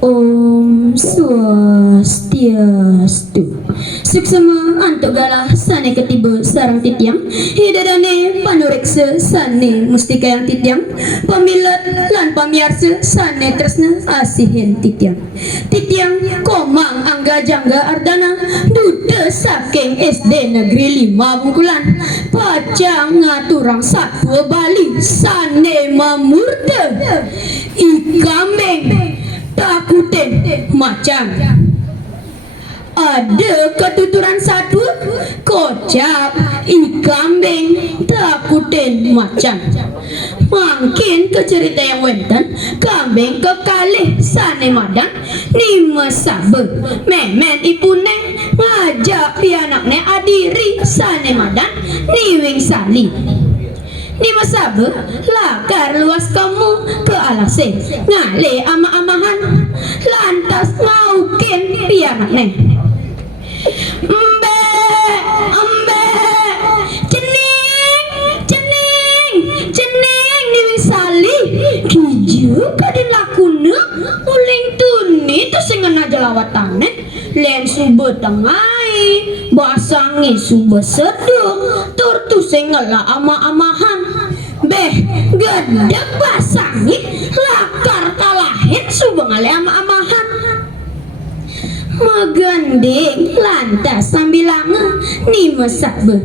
Om Swastiastu. Suksema antuk galah sane ketiba sarang titiang hidadane panureksa sane mustika yang titiang pamilat lan pamiarsa sane tresna asihin titiang komang angga jangga ardana duda saking SD negeri 5 Bungkulan pacang ngaturang satwa Bali sane mamurda ikambeng takutin macam ada ketuturan satu kocap ikambing takutin macam mungkin ke cerita yang wenten kambing kekalih sane madang ni mesabe memen ipune ngajak pianaknya adiri sane madang ni wing sali ni masabe lakar luas kamu ke alase ngale ama-amahan lantas ngaukin pianakne embe cening ni wisali kiju kadilakuna uling tuni tu sing ngena jalawatane len sube tengai basangi sube seduh tur tu sing ngela ama-amahan beh gedek basangi lakar kalahin sube ngale ama-amahan meganding lantas sambil lange ni mesabe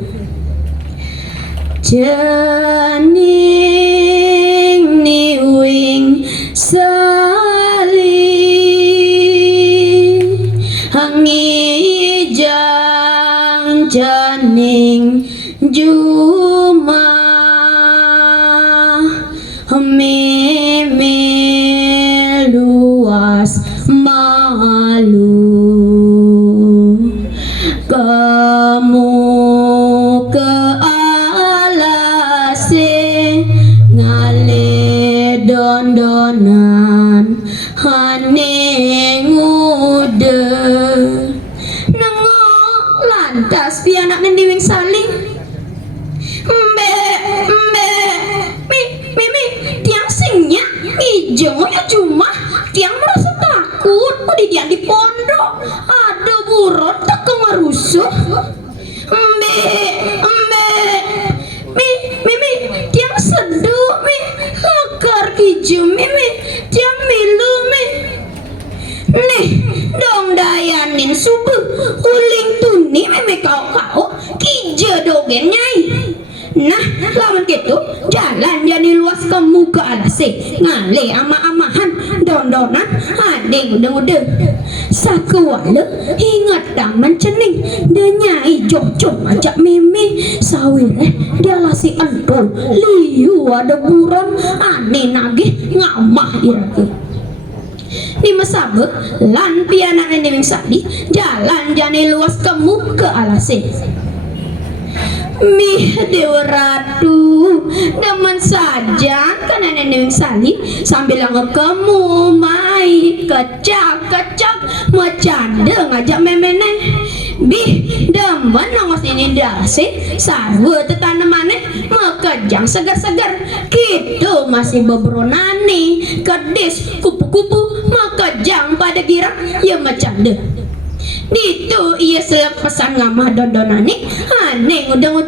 cening ni wing sali hangijang cening juma mimi luas malu kamu ke alase ngale dondonan haning ude nengok lantas pianak nendiwing saling mi tiang singnya ijo ya cuma tiang merasa takut di dia di pondok ada buron tak kemarusuh mi tiang seduh mi lakar kijo mi tiang milu mi nih dong dayanin subuh uling tuni mi kau kijo dogen nyai. Nah, lawan gitu jalan jadi luas kamu ke alase ngale ama-amahan dondonan ading udah sakuwale ingat taman cening denyai jocok ajak mimi sawire dia lasi entol liu ada buron ane nagih ngamah irake di mesabe lan pianak ini sadi jalan jadi luas kamu ke alase mi dewa ratu demen saja kan nenek sali sambil ngekamu mai kecak macanda ngajak memene bih demen nongos ini dasi sarwa tetanamane mekejang segar-segar gitu masih bebronani kedis kupu-kupu mekejang pada girang ya macanda itu ia selepasan ngamah dondonani aneh udah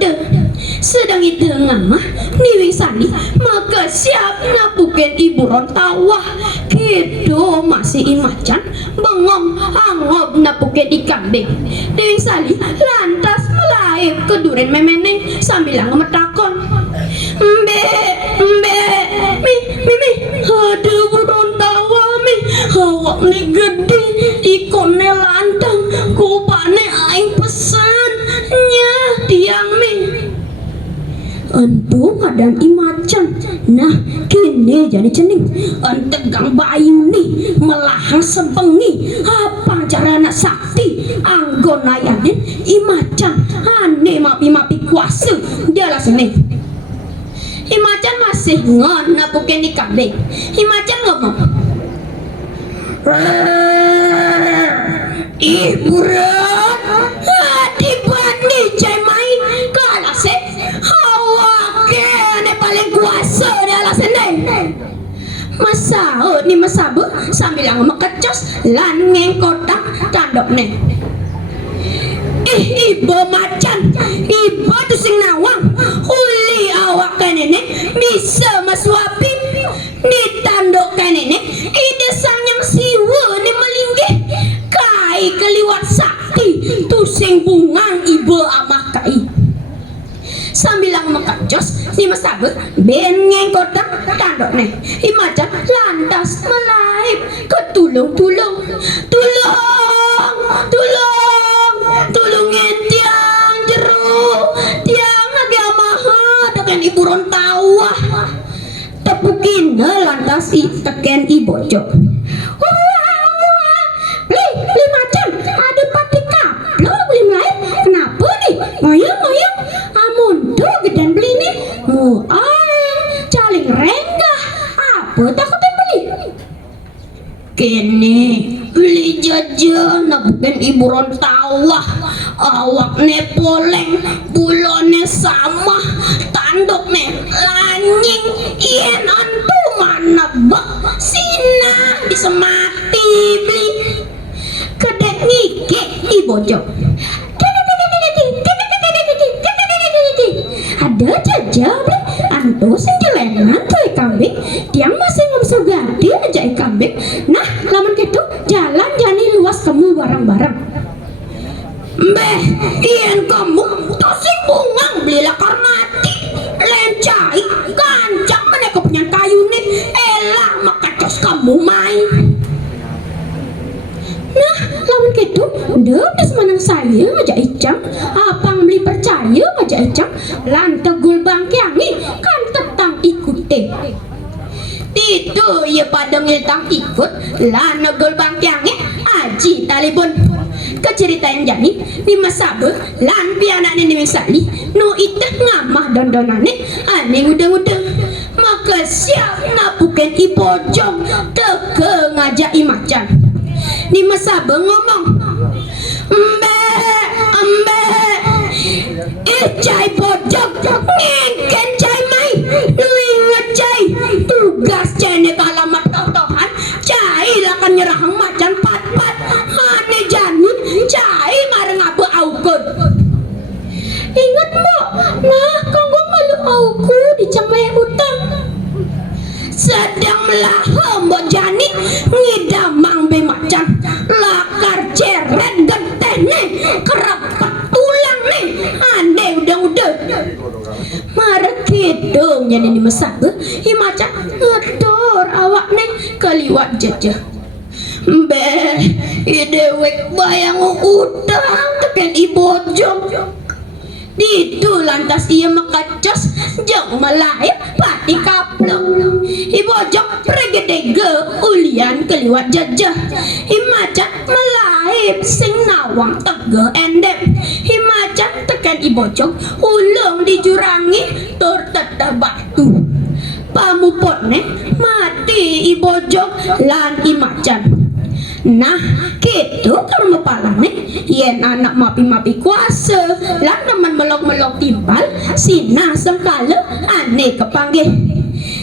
sedang itu ngamah niwing sani maka siap ngapukin ibu rontawah gitu masih imacan bengong angob napukin ikambing niwing sani lantas melaip keduren memeneng sambil ngemetakon mbe mi ada ibu rontawah mi awak ni gede ikone lantang kupane aing pesannya tiang mi entung adan imacan nah kini jadi cening entegang bayu nih melahang sebengi apa cara anak sakti anggon ayanin imacan aneh mapi kuasa dia lah sini imacan masih ngon napukin di kambing imacan ngomong Burat dibanding cai mai kalah se awake ne paling kuasa di alasan deh masa ni masabu sambil lang makecos lan ngengkotak tandok ne ibu macan ibu tu sing nawang uli awak kanene bisa masuapi ni tandok kanene ide sang yang siwa ni melinggih kai keliwat sakti tu sing bungang ibu amah kai sambil lang makacos ni masabut bengeng kotak tandok ne imacan lantas melaip ketulung tulung tulungin tiang jeruk tiang lagi amaha dengan ibu rontawah tepukin lantas teken ibojok beli macan ada pati kaplo beli melayu kenapa nih ngoyong amun tuh gedan beli nih caling renggah apa takutnya beli kene beli jajan bukan ibu rontawah awak ne poleng bulone sama tanduk ne lanying ien antu mana bak sina bisa mati beli kedek ngike ibojok ada jajah beli antu senjelengan tuh kambing tiang masih ngomso ganti aja kambing nah laman gitu jalan jani luas kamu barang-barang mbeh ian kamu tosing bungang beli lakar mati lencai gancang mana kau punya kayu nih elah makacos kamu main nah laman gitu udah semanang saya ngajak icang apang beli percaya ngajak icang lantegul bangkiangi kan tetang ikutin itu ya pada ngiltang ikut lah negol bangkiangi aji talibun keceritaan jani di masabe lan pianak ni misali no itah ngamah dondonane ane udang-udang maka siap ngapuken ibojong teke ngajak imacan ni masabe ngomong embe cai bojong ngengken cai mai nui ngecai tugas cai ne kalamat tauhan cai lakan nyerahang macan pat-pat ane janun cai mareng abu aukun ingat mo nah kanggo malu auku di cemai utang sedang melaham bojani ngidamang be macan lakar ceret gentene kerapat tulang nih ane udah marek hidung jadi ni masabe imacan ngedor awak nih keliwat jajah mbeh idewek bayang utang teken ibojong Ditu lantas ia makacos jong malaya pati kaplong ibojok pregedege ulian keliwat jajah himacat malaip sing nawang tege endem himacat tekan ibojok ulung dijurangi tur tetep batu pamupotne mati ibojok lan imacan. Nah, gitu kalau mepalane yen anak mapi-mapi kuasa lan nemen melok-melok timbal sina sengkala ane kepanggih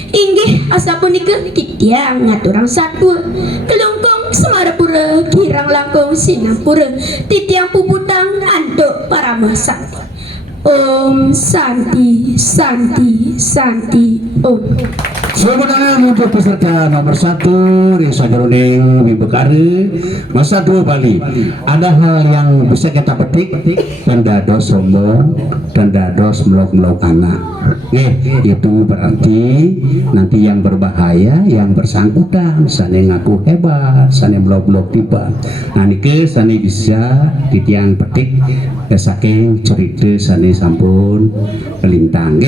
inggih asa punika kitiang ngaturang satwa kelungkung semarapura kirang langkung sinapura titiang puputang anduk para masakti Om Santi Santi Santi Om. Sebenarnya untuk peserta nomor 1 Risa Gerunding Bibekari masa 2 Bali ada hal yang bisa kita petik dan dados sombong dan dados melok-melok anak itu berarti nanti yang berbahaya yang bersangkutan sana ngaku hebat sana melok-melok tiba nah nike sana bisa ditiang petik saking cerita sana sampun kelintang